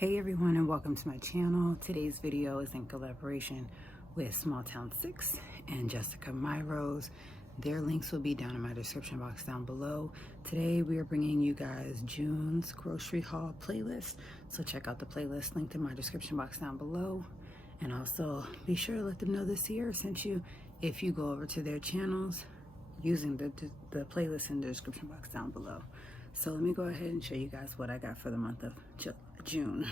Hey everyone, and welcome to my channel. Today's video is in collaboration with smalltownsix and Myrose. Their links will be down in my description box down below. Today we are bringing you guys June's grocery haul playlist, so check out the playlist linked in my description box down below, and also be sure to let them know this year sent you if you go over to their channels using the playlist in the description box down below. So let me go ahead and show you guys what I got for the month of June.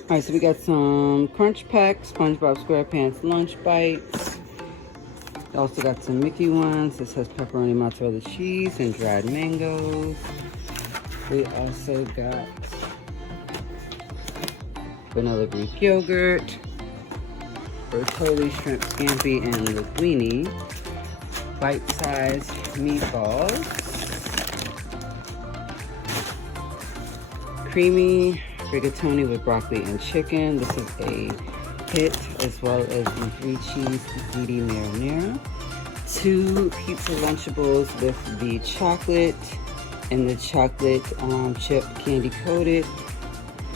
Alright, so we got some Crunch Pack SpongeBob SquarePants Lunch Bites. Also got some Mickey ones. This has pepperoni, mozzarella cheese, and dried mangoes. We also got vanilla Greek yogurt, Bertolli shrimp scampi and linguine, bite-sized meatballs, creamy rigatoni with broccoli and chicken. This is a hit, as well as the 3-cheese ziti marinara. 2 pizza Lunchables with the chocolate and the chocolate chip candy coated.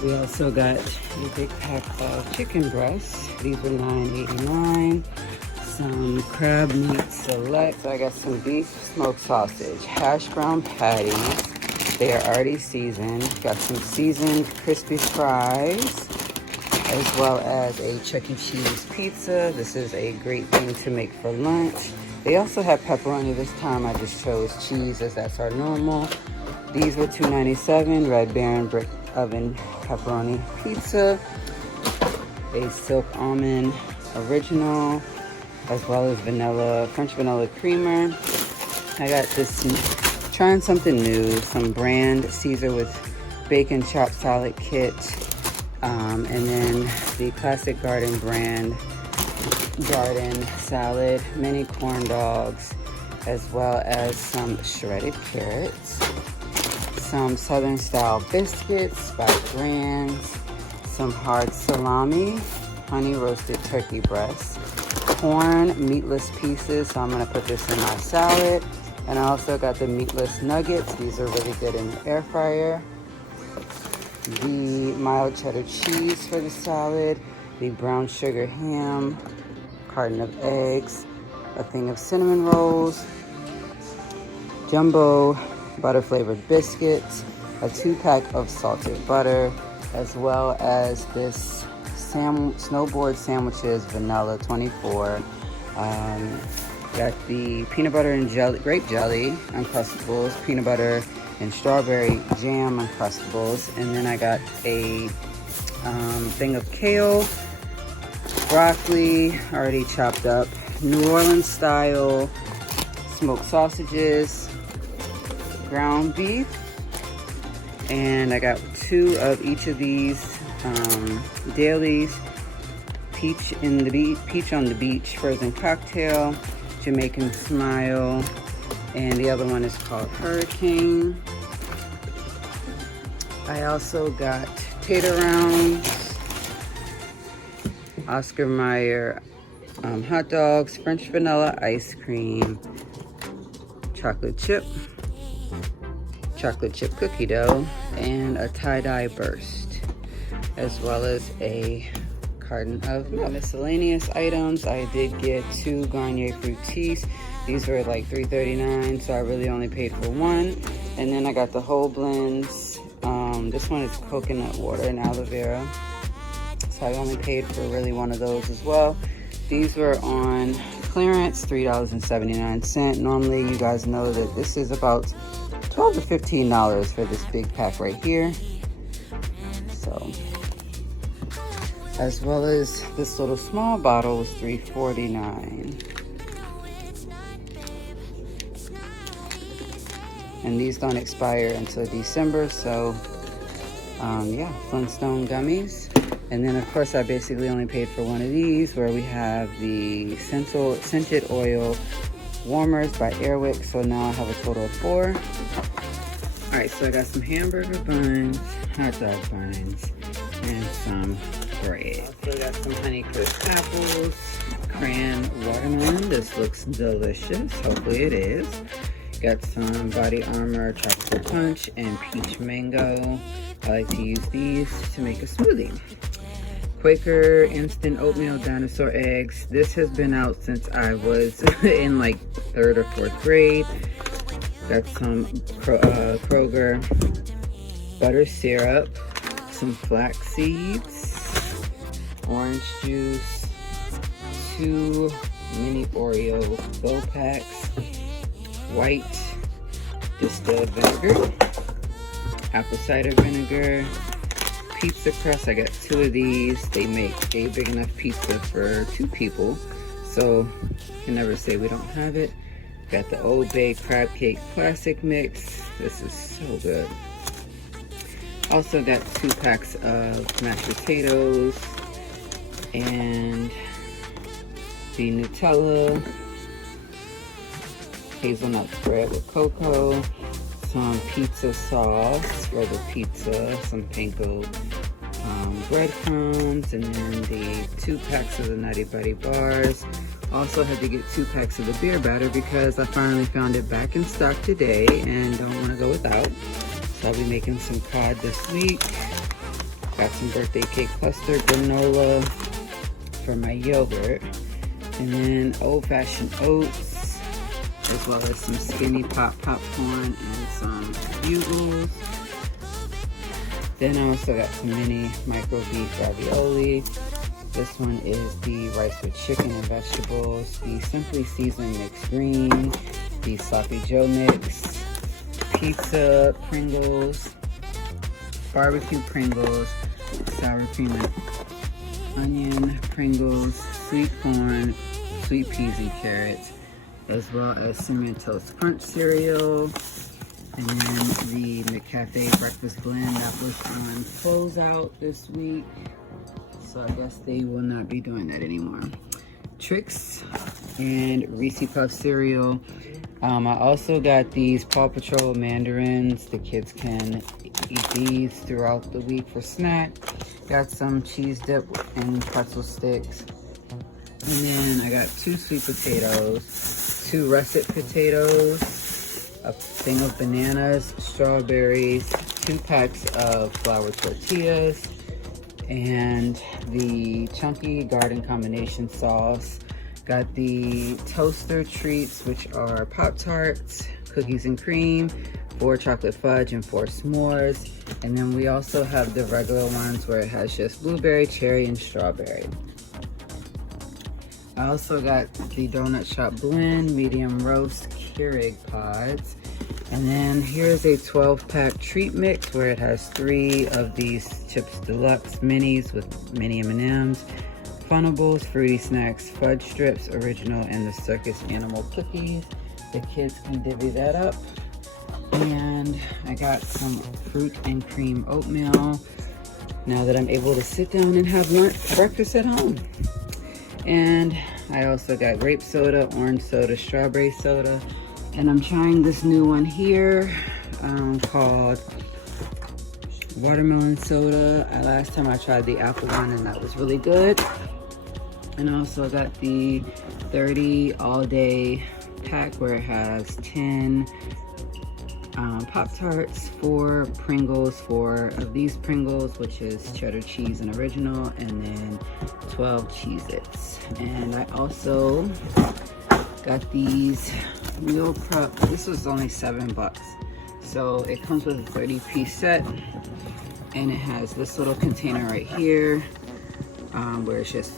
We also got a big pack of chicken breasts. These were $9.89. Some crab meat select. So I got some beef smoked sausage, hash brown patties. They are already seasoned. Got some seasoned crispy fries, as well as a Chuck E. Cheese pizza. This is a great thing to make for lunch. They also have pepperoni this time. I just chose cheese as that's our normal. These were $2.97. Red Baron brick oven pepperoni pizza. A silk almond original, as well as French vanilla creamer. I got this, trying something new, some brand Caesar with bacon chopped salad kit, and then the classic garden brand garden salad, mini corn dogs, as well as some shredded carrots, some southern style biscuits by Brands, some hard salami, honey roasted turkey breast, corn meatless pieces, so I'm going to put this in my salad. And I also got the meatless nuggets. These are really good in the air fryer. The mild cheddar cheese for the salad, the brown sugar ham, carton of eggs, a thing of cinnamon rolls, jumbo butter flavored biscuits, a 2-pack of salted butter, as well as this snowboard sandwiches vanilla 24. Got the peanut butter and grape jelly Uncrustables, peanut butter and strawberry jam Uncrustables, and then I got a thing of kale, broccoli already chopped up, New Orleans style smoked sausages, ground beef, and I got 2 of each of these dailies, peach on the beach frozen cocktail, Jamaican Smile, and the other one is called Hurricane. I also got tater rounds, Oscar Mayer hot dogs, French vanilla ice cream, chocolate chip cookie dough, and a tie-dye burst, as well as a carton of miscellaneous items. I did get 2 Garnier Fructis. These were like $3.39, so I really only paid for 1. And then I got the whole blends. This one is coconut water and aloe vera, so I only paid for really 1 of those as well. These were on clearance, $3.79. Normally, you guys know that this is about $12 to $15 for this big pack right here. So, as well as this little small bottle was $3.49. And these don't expire until December, so yeah, Flintstone gummies. And then of course I basically only paid for 1 of these, where we have the scented oil warmers by Airwick. So now I have a total of 4. All right, so I got some hamburger buns, hot dog buns, and some bread. Also got some Honeycrisp apples, cran watermelon. This looks delicious. Hopefully it is. Got some Body Armor Tropical Punch and Peach Mango. I like to use these to make a smoothie. Quaker instant oatmeal dinosaur eggs. This has been out since I was in like 3rd or 4th grade. Got some Kroger butter syrup, some flax seeds, orange juice, 2 mini Oreo bowl packs, white distilled vinegar, apple cider vinegar, pizza crust. I got 2 of these. They make a big enough pizza for 2 people, so you can never say we don't have it. Got the Old Bay crab cake classic mix. This is so good. Also got 2 packs of mashed potatoes and the Nutella, hazelnut bread with cocoa, some pizza sauce for the pizza, some panko breadcrumbs, and then the 2 packs of the Nutty Buddy bars. Also had to get 2 packs of the beer batter because I finally found it back in stock today and don't want to go without. So I'll be making some cod this week. Got some birthday cake cluster granola for my yogurt. And then old-fashioned oats, as well as some Skinny Pop popcorn and some bugles. Then I also got some mini micro beef ravioli. This one is the rice with chicken and vegetables, the Simply Seasoned Mixed Green, the Sloppy Joe Mix, pizza Pringles, barbecue Pringles, sour cream and onion Pringles, sweet corn, sweet peas and carrots, as well as Cinnamon Toast Crunch cereal. And then the McCafe breakfast blend that was on closeout this week. So I guess they will not be doing that anymore. Trix and Reese Puff cereal. I also got these Paw Patrol mandarins. The kids can eat these throughout the week for snack. Got some cheese dip and pretzel sticks. And then I got 2 sweet potatoes, 2 russet potatoes, a thing of bananas, strawberries, 2 packs of flour tortillas, and the chunky garden combination sauce. Got the toaster treats, which are Pop-Tarts, cookies and cream, 4 chocolate fudge, and 4 s'mores. And then we also have the regular ones where it has just blueberry, cherry, and strawberry. I also got the Donut Shop Blend medium roast Keurig pods. And then here's a 12-pack treat mix where it has 3 of these Chips Deluxe minis with mini M&Ms, Funables, Fruity Snacks, Fudge Strips, Original, and the Circus Animal Cookies. The kids can divvy that up. And I got some fruit and cream oatmeal now that I'm able to sit down and have breakfast at home. And I also got grape soda, orange soda, strawberry soda. And I'm trying this new one here called watermelon soda. Last time I tried the apple one and that was really good. And I also got the 30 all day pack where it has 10 Pop-Tarts, 4 Pringles, 4 of these Pringles, which is cheddar cheese and original, and then 12 Cheez-Its. And I also got these meal prep. This was only $7. So it comes with a 30-piece set, and it has this little container right here where it's just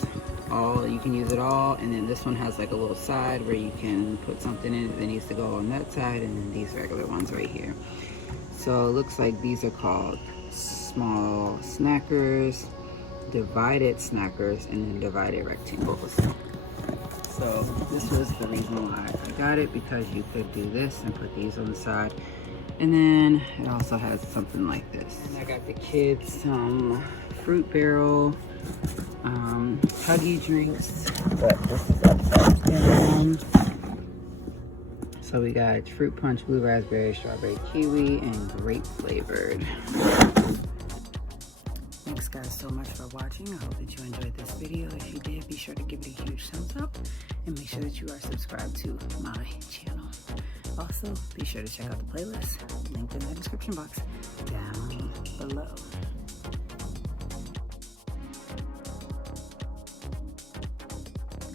all, you can use it all, and then this one has like a little side where you can put something in that needs to go on that side, and then these regular ones right here. So it looks like these are called small snackers, divided snackers, and then divided rectangles. So this was the reason why I got it, because you could do this and put these on the side. And then it also has something like this. And I got the kids some Fruit Barrel Huggy drinks, but this is upside down. So we got fruit punch, blue raspberry, strawberry kiwi, and grape flavored. Thanks guys so much for watching. I hope that you enjoyed this video. If you did, be sure to give it a huge thumbs up and make sure that you are subscribed to my channel. Also, be sure to check out the playlist linked in the description box down below.